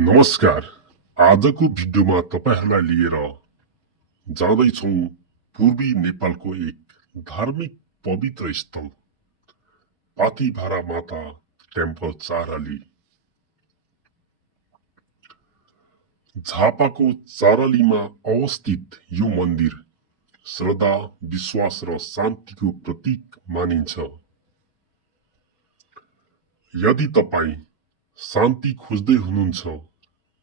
नमस्कार। आजको भिडियोमा तपाईहरुलाई लिएर जाँदैछौं पूर्वी नेपालको एक धार्मिक पवित्र स्थल पाथिभरा माता टेम्पल चाराली। झापाको चारालीमा अवस्थित यो मन्दिर श्रद्धा, विश्वास र शान्तिको प्रतीक मानिन्छ। यदि तपाई शान्ति खोज्दै हुनुहुन्छ,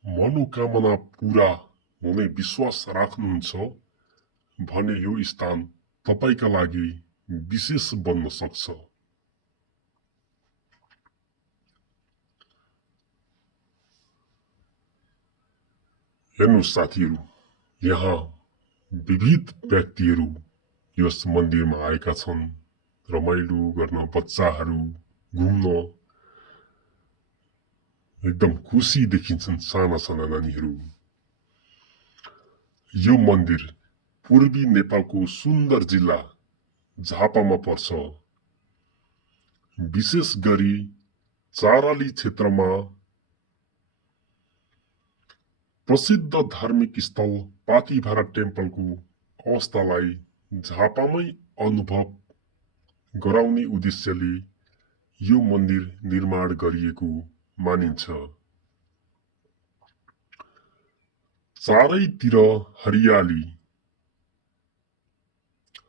मनोकामना पूरा हुने विश्वास राख्नुहुन्छ भने यो स्थान तपाईका लागि विशेष बन्न सक्छ। हेर्नुस् साथीहरु, यहाँ विविध व्यक्तिहरु यस मन्दिरमा आएका छन्। रमाइलो गर्न, बच्चाहरु घुम्न एकदम खुसी देखिन्छन् साना साना नानीहरु। यो मन्दिर पूर्वी नेपालको सुन्दर जिल्ला झापामा पर्छ। विशेष गरी चाराली क्षेत्रमा प्रसिद्ध धार्मिक स्थल पाथिभरा टेम्पलको अवस्थालाई झापामै अनुभव गराउने उद्देश्यले यो मन्दिर निर्माण गरिएको मानिन्छ। चारैतिर हरियाली,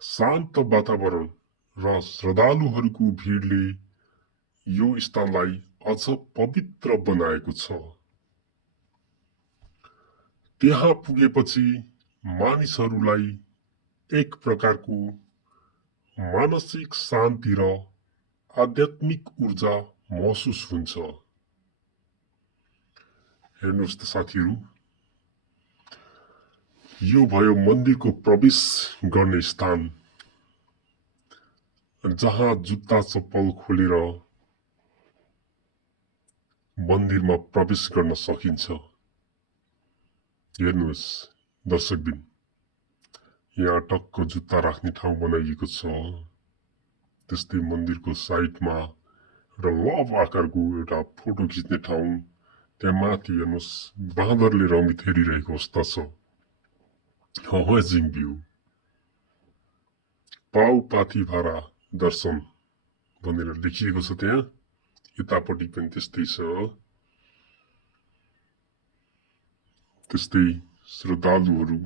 शान्त वातावरण र श्रद्धालुहरूको भिडले यो स्थानलाई अझ पवित्र बनाएको छ। त्यहाँ पुगेपछि मानिसहरूलाई एक प्रकारको मानसिक शान्ति र आध्यात्मिक ऊर्जा महसुस हुन्छ। हेर्नुस् त साथीहरु, यो भयो मन्दिरको प्रवेश गर्ने स्थान, जहाँ जुत्ता चप्पल खोलेर मन्दिरमा प्रवेश गर्न सकिन्छ। हेर्नुस् दर्शकबिन, यहाँ टक्क जुत्ता राख्ने ठाउँ बनाइएको छ। त्यस्तै मन्दिरको साइडमा एउटा लभ आकारको एउटा फोटो खिच्ने ठाउँ, त्यहाँ माथि हेर्नुस् बाँदरले रमित हेरिरहेको अवस्था छ। Amazing view. पाउ पाथिभरा दर्शन भनेर लेखिएको छ त्यहाँ। यतापट्टि पनि त्यस्तै छ। त्यस्तै श्रद्धालुहरू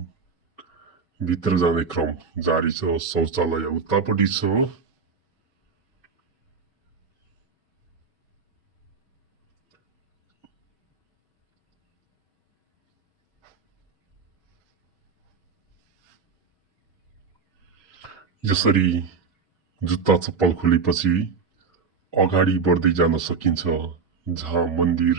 भित्र जाने क्रम जारी छ। शौचालय उतापट्टि छ। यसरी जुत्ता चप्पल खोलेपछि अगाडि बढ्दै जान सकिन्छ, जहाँ मन्दिर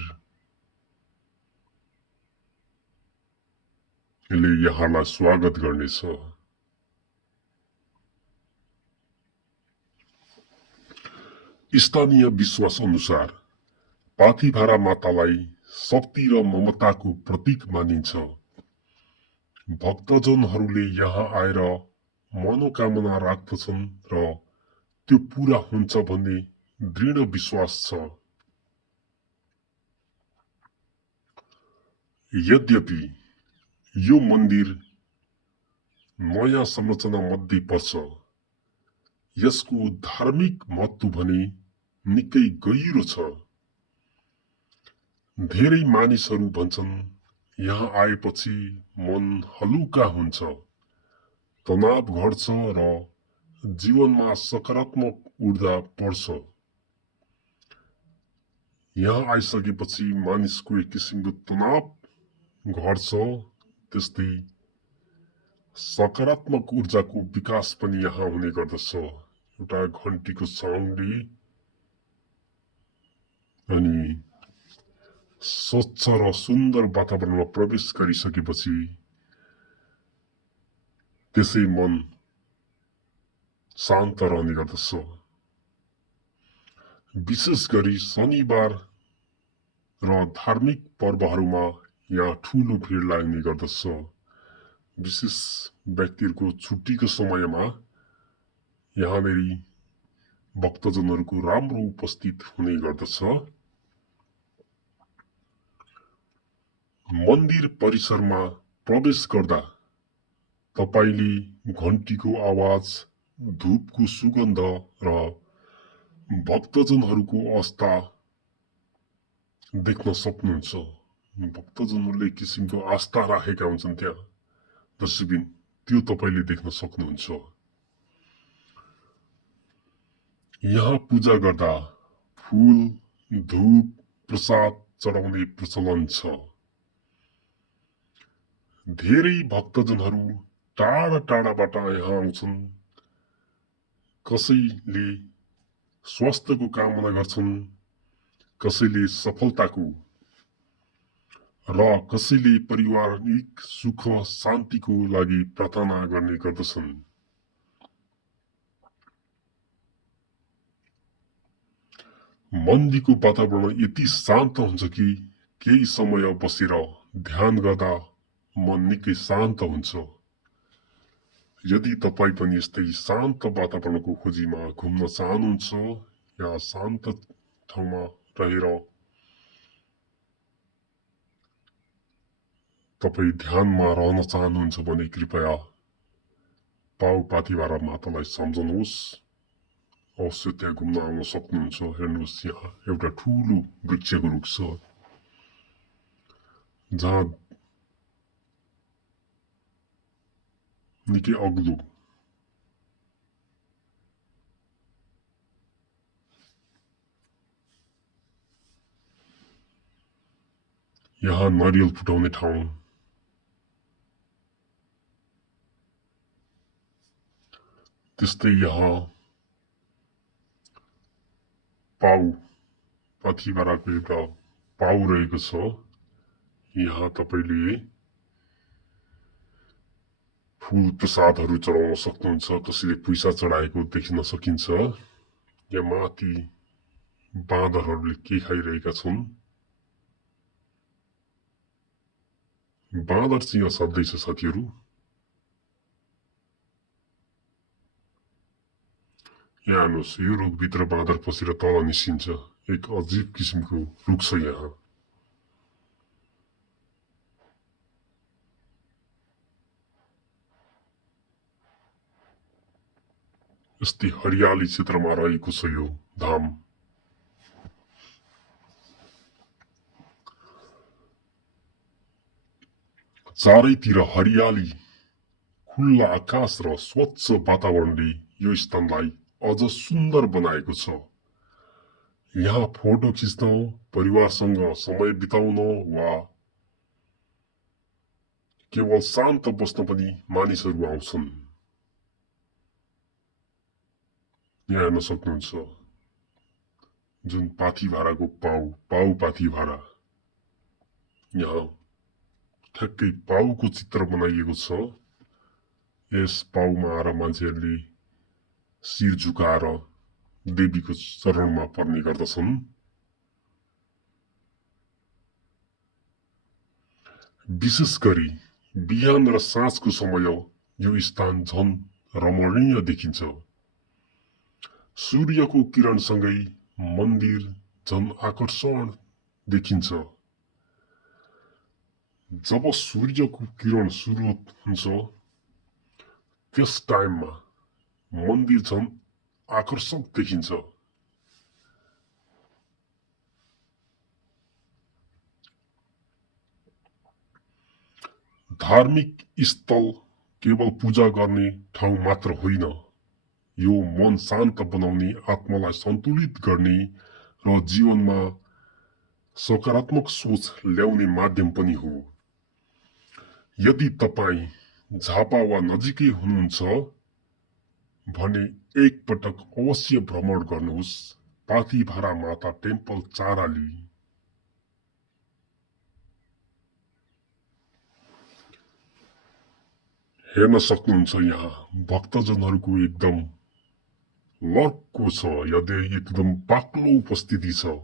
ले यहाँलाई स्वागत गर्नेछ। स्थानीय विश्वास अनुसार पाथिभरा मातालाई शक्ति र ममताको प्रतीक मानिन्छ। भक्तजनहरूले यहाँ आएर मनोकामना राख्दछन् र त्यो पूरा हुन्छ भन्ने दृढ विश्वास छ। यद्यपि यो मन्दिर नयाँ संरचना मध्ये पर्छ, यसको धार्मिक महत्व भने निकै गहिरो छ। धेरै मानिसहरू भन्छन् यहाँ आएपछि मन हलुका हुन्छ, तनाव घट्छ र जीवनमा सकारात्मक ऊर्जा बढ्छ। यहाँ आइसकेपछि मानिसको एक किसिमको तनाव घट्छ, त्यस्तै सकारात्मक ऊर्जाको विकास पनि यहाँ हुने गर्दछ। एउटा घन्टीको साउन्डले अनि स्वच्छ र सुन्दर वातावरणमा प्रवेश गरिसकेपछि त्यसै मन शान्त रहने गर्दछ। विशेष गरी शनिबार र धार्मिक पर्वहरूमा यहाँ ठूलो भिड लाग्ने गर्दछ। विशेष व्यक्तिहरूको छुट्टीको समयमा यहाँनेरि भक्तजनहरूको राम्रो उपस्थित हुने गर्दछ। मन्दिर परिसरमा प्रवेश गर्दा तपाईले घन्टीको आवाज, धूपको सुगन्ध र भक्तजनहरूको आस्था देख्न सक्नुहुन्छ। भक्तजनहरूले किसिमको आस्था राखेका हुन्छन् त्यहाँ दर्शकबिन, त्यो तपाईले देख्न सक्नुहुन्छ। यहाँ पूजा गर्दा फूल, धूप, प्रसाद चढाउने प्रचलन छ। धेरै भक्तजनहरू टाढा टाढाबाट यहाँ आउँछन्। कसैले स्वास्थ्यको कामना गर्छन्, कसैले सफलताको र कसैले पारिवारिक सुख शान्तिको लागि प्रार्थना गर्ने गर्दछन्। मन्दिरको वातावरण यति शान्त हुन्छ कि केही समय बसेर ध्यान गर्दा मन निकै शान्त हुन्छ। यदि तपाईं पनि यस्तै शान्त वातावरणको खोजीमा घुम्न चाहनुहुन्छ या शान्त ठाउँमा रहेर तपाईं ध्यानमा रहन चाहनुहुन्छ भने कृपया पाउपाथिभारा मातालाई सम्झनुहोस्। अवश्य त्यहाँ घुम्न आउन सक्नुहुन्छ। हेर्नुहोस्, यहाँ एउटा ठुलो वृक्षको रुख छ जहाँ निकै अग्लो यहाँ नरिवल फुटाउने ठाउँ, त्यस्तै यहाँ पाथिभाराको एउटा पाउ रहेको छ। यहाँ तपाईले फूल प्रसादहरू चढाउन सक्नुहुन्छ। कसैले पैसा चढाएको देख्न सकिन्छ। यहाँ माथि बाँदरहरूले के खाइरहेका छन्। बाँदर सिंह सधैँ छ साथीहरू। यहाँ हेर्नुहोस्, यो रुखभित्र बाँदर पसेर तल निस्किन्छ। एक अजीब किसिमको रुख छ यहाँ। यस्तै हरियाली क्षेत्रमा रहेको छ यो धाम। चारैतिर हरियाली, खुल्ला आकाश र स्वच्छ वातावरणले यो स्थानलाई अझ सुन्दर बनाएको छ। यहाँ फोटो खिच्न, परिवारसँग समय बिताउन वा केवल शान्त बस्न पनि मानिसहरू आउँछन्। यहाँ हेर्न सक्नुहुन्छ जुन पाथिभाराको पाउ पाथिभारा। यहाँ ठ्याक्कै पाउको चित्र बनाइएको छ। यस पाउमा आएर मान्छेहरूले शिर झुकाएर देवीको चरणमा पर्ने गर्दछन्। विशेष गरी बिहान र साँझको समय यो स्थान झन रमणीय देखिन्छ। सूर्यको किरणसँगै मन्दिर झन आकर्षण देखिन्छ। जब सूर्यको किरण सुरु हुन्छ त्यस टाइममा मन्दिर झन आकर्षक देखिन्छ। धार्मिक स्थल केवल पूजा गर्ने ठाउँ मात्र होइन, यो मन शान्त बनाउने, आत्मालाई सन्तुलित गर्ने र जीवनमा सकारात्मक सोच ल्याउने माध्यम पनि हो। यदि तपाईँ झापा वा नजिकै हुनुहुन्छ भने एकपटक अवश्य भ्रमण गर्नुहोस् पाथिभारा माता टेम्पल चाराली। हेर्न सक्नुहुन्छ यहाँ भक्तजनहरूको एकदम लर्को छ। एकदम बाक्लो उपस्थिति छ।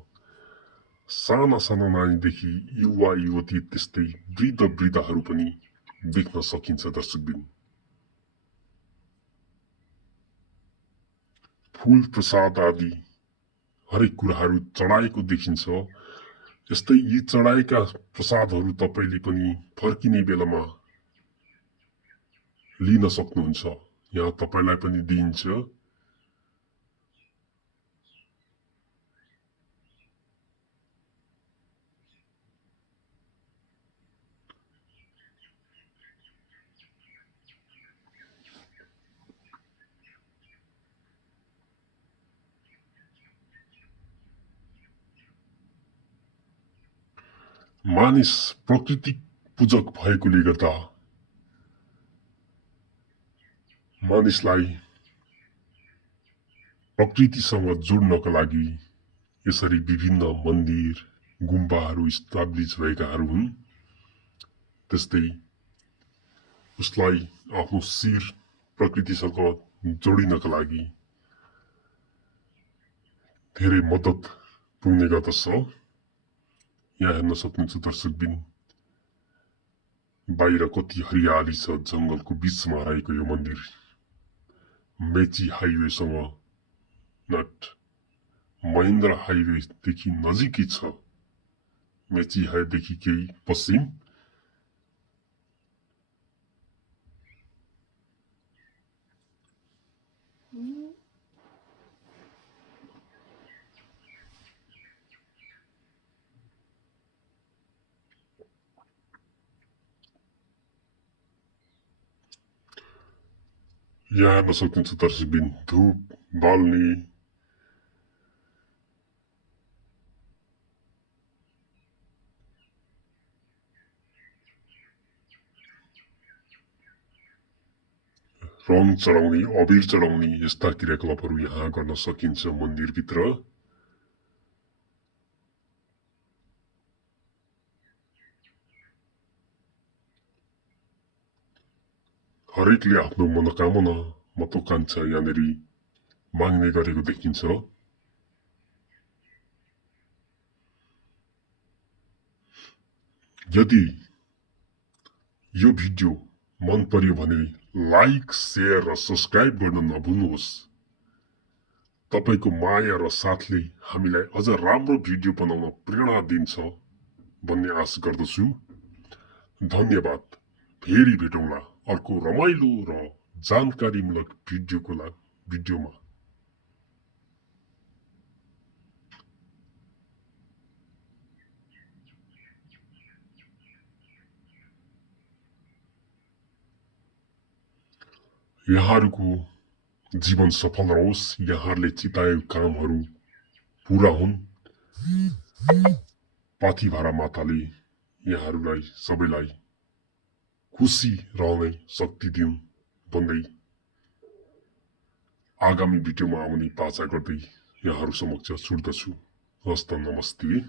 साना साना नानीदेखि युवा युवती त्यस्तै वृद्ध वृद्धहरू पनि देख्न सकिन्छ दर्शकबिन। फूल प्रसाद आदि हरेक कुराहरू चढाएको देखिन्छ। यस्तै यी चढाएका प्रसादहरू तपाईले पनि फर्किने बेलामा लिन सक्नुहुन्छ। यहाँ तपाईलाई पनि दिइन्छ। मानिस प्रकृति पूजक भएकोले गर्दा मानिसलाई प्रकृतिसँग जोड्नका लागि यसरी विभिन्न मन्दिर गुम्बाहरू इस्टाब्लिस भएकाहरू हुन्। त्यस्तै उसलाई आफ्नो शिर प्रकृतिसँग जोडिनका लागि धेरै मद्दत पुग्ने गर्दछ। यहाँ हेर्न सक्नुहुन्छ दर्शकबिन, बाहिर कति हरियाली छ, जंगलको बीचमा रहेको यो मन्दिर मेची हाइवेसँग नट महेन्द्र हाइवेदेखि नजिकै छ। मेची हाइवेदेखि केही पश्चिम। यहाँ हेर्न सक्नुहुन्छ दर्शकबिन, धूप बाल्ने रङ चढाउने अबिर चढाउने यस्ता क्रियाकलापहरू यहाँ गर्न सकिन्छ मन्दिरभित्र। हरेकले आफ्नो मनोकामना महत्वाकांक्षा यहाँनिर माग्ने गरेको देखिन्छ। यदि यो भिडियो मन पर्यो भने लाइक शेयर र सब्स्क्राइब गर्न नभुल्नुहोस्। तपाईको माया र साथले हामीलाई अझ राम्रो भिडियो बनाउन प्रेरणा दिन्छ भन्ने आशा गर्दछु। धन्यवाद। फेरि भेटौँला अर्को रमाइलो र जानकारीमूलक भिडियोमा। यहाँहरूको जीवन सफल रहोस्, यहाँहरूले चिताएको कामहरू पूरा हुन्। पाथिभरा माताले यहाँहरूलाई सबैलाई खुसी रहने शक्ति दिउन् भन्दै आगामी भिडियोमा आउने बाचा गर्दै यहाँहरू समक्ष छुट्दछु। हस्त नमस्ते।